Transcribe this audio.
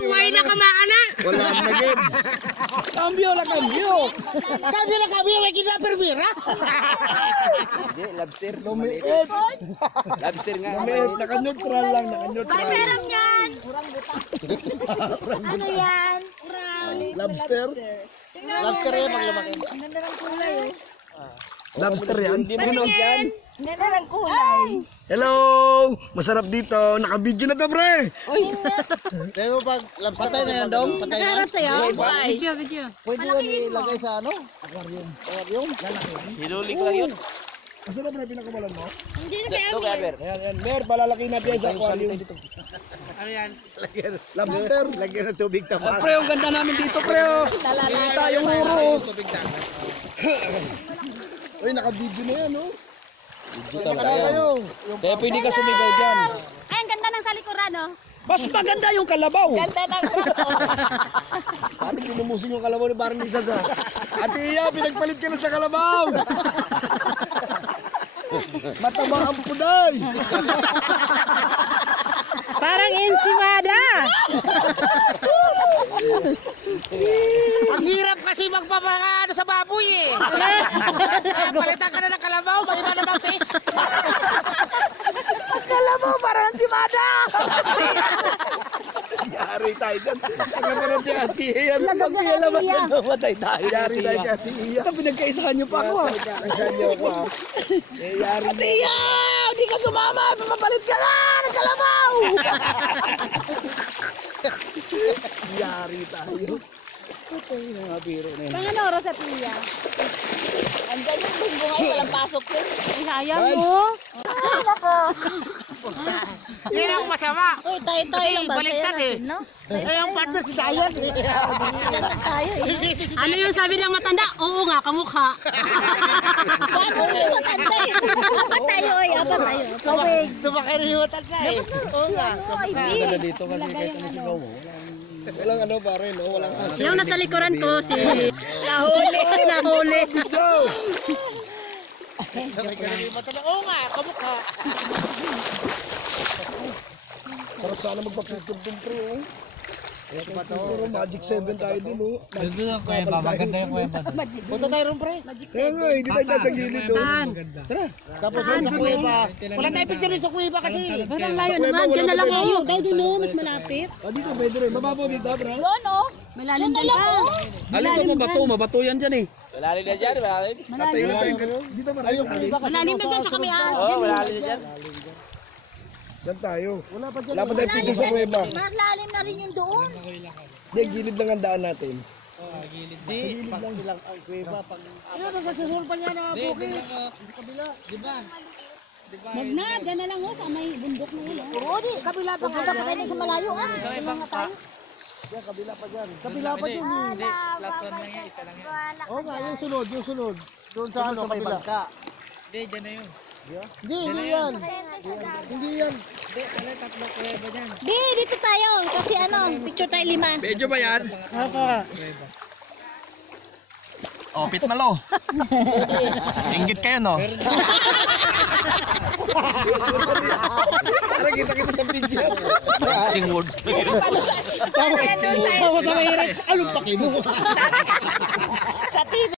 Uway na kamaana. Wala na gid. Cambio la cambio. Kami na kami may kinapermira. Hindi, lobster. Lumiit. Lobster nga. Lumiit. Naka-neutral lang. Naka-neutral. May meron yan. Ano yan? Urang. Lobster. Lobster yan pag lumaki. Ang ganda ng kulay oh. Lobster yan. Patingin. Ang ganda ng kulay. Hello! Masarap dito. Naka-video na to, pre. Kaya mo pag patay na yan, Dong? Patay na? Nakaharap sa'yo? Video, video. Pwede yan ilagay sa ano? Aquarium. Aquarium? Hinuli ko lang yun. Masarap na pinakabalan mo? Hindi na kaya Ito, Gaber. Ayan, ayan. Mer, palalaki natin sa aquarium. Ano yan? Lobster. Lagyan ng tubig tamas. Pre, ang ganda namin dito, pre. Nalalaki Tayong uro. Uy, naka-video na yan, oh. Video kayo. Kaya pwede ka sumigaw dyan. Ay, ang ganda ng salikuran oh. Mas maganda yung kalabaw. Ganda ng Paano pinumusin yung kalabaw ni parang di sasa? Ate Iya, pinagpalit ka na sa kalabaw! Mataba ang puday! Parang ensimada. Ang hirap kasi magpapakaano sa baboy eh. Palitan ka na ng kalabaw, mag-iba na bang Kalabaw, parang ensimada. Yari tayo dyan. Naglaparod niya Ate Iya. Matay tayo. Yari tayo kay Ate Iya. Pinagkaisahan niyo pa ako, ah. Nagkakasan niyo ako, ah. Eh, yari na. Tiya! Hindi ka sumama! Papalit ka na! Ng kalabaw! Yari tayo. Pang ano oras sa tiya? Andyan yung binggo ngayon, walang pasok yun. Ay, sayang Guys. mo. Ay, nako. Hindi na ako masama. Uy, tayo-tayo Kasi lang ba? baliktad Sa'yo eh. natin, no? Eh, ang partner si Dayas eh. Dapat tayo eh. Ano yung sabi ng matanda? Oo nga, kamukha. Bago yung matanda eh. Apat tayo eh, apat tayo. Kawig. Sumakay rin yung matanda eh. Oo nga. Ay, Ganda Bi. dito kasi kahit ano sigaw mo. Walang ano pare, no? Walang kasi. Yung nasa likuran ko, si... Nahuli. Nahuli. Joe! Oo nga, kamukha. Sarap sana magpa-picture dun, pre, oh. Pero Magic 7 tayo dun, oh. Magic 6 tayo tayo. Punta tayo ron, pre. Kaya nga, hindi tayo dyan sa gilid, oh. Tapos doon sa kuweba. Wala tayong picture rin sa kuweba kasi. Walang layo Sa kuweba, naman. Diyan wala na lang ba tayo? kayo. Dahil doon mas malapit. Ah, dito, pwede rin. Mababaw dito, bro. Doon oh. Malalim dyan pa. Alin ba mabato? Mabato yan dyan eh. Malalim na dyan, malalim. Tatay na tayo. Dito, marami. Malalim na dyan sa kami ah. Oo, malalim na dyan. Saan tayo? Wala pa tayong picture sa kuweba. Malalim na rin yung doon. Hindi, gilid lang ang daan natin. Di, pag silang ang kuweba, pag... Ano ba kasusul pa niya na bukid? Wag na, dyan na lang oh. Sa may bundok na yun oh. Oo, di. Kabila pa nga. Kapag sa malayo ah. Doon nga tayo. Kabila pa dyan. Kabila pa dyan eh. Oo nga, yung sunod. Doon sa ano, Sa may kabila. bangka. Hindi yan. Hindi yan. Di, dito tayo. Kasi ano, picture tayo 5. Medyo ba yan? Oh, pit malo. Inggit kayo, no? Tara, kita sa video. Sing word. Tapos sa mahirit. Anong paki mo? Sa TV.